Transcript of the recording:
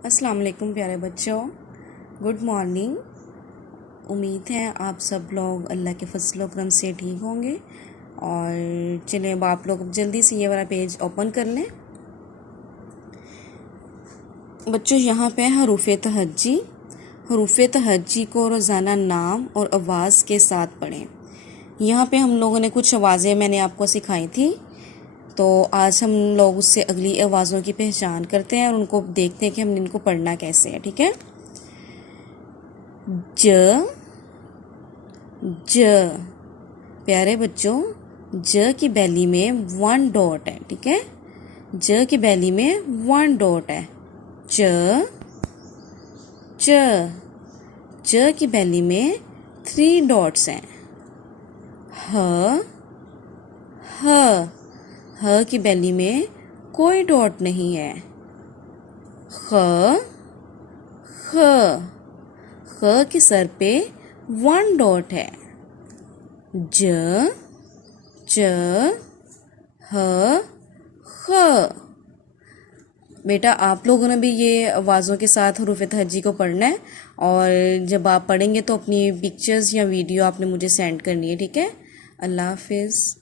अस्सलाम वालेकुम प्यारे बच्चों, गुड मॉर्निंग। उम्मीद है आप सब लोग अल्लाह के फजल व करम से ठीक होंगे। और चलें अब आप लोग जल्दी से ये वाला पेज ओपन कर लें। बच्चों यहाँ पे हरूफ तहज्जी को रोज़ाना नाम और आवाज़ के साथ पढ़ें। यहाँ पे हम लोगों ने कुछ आवाज़ें मैंने आपको सिखाई थी, तो आज हम लोग उससे अगली आवाज़ों की पहचान करते हैं और उनको देखते हैं कि हम इनको पढ़ना कैसे है। ठीक है। ज ज प्यारे बच्चों, ज की बैली में 1 डॉट है। ठीक है, ज की बैली में 1 डॉट है। च च च की बैली में 3 डॉट्स हैं। ह ह की बैली में कोई डॉट नहीं है। ख की सर पे 1 डॉट है। ज च ह ख। बेटा आप लोगों ने भी ये आवाज़ों के साथ हरूफ तहज्जी को पढ़ना है, और जब आप पढ़ेंगे तो अपनी पिक्चर्स या वीडियो आपने मुझे सेंड करनी है। ठीक है। अल्लाह हाफिज़।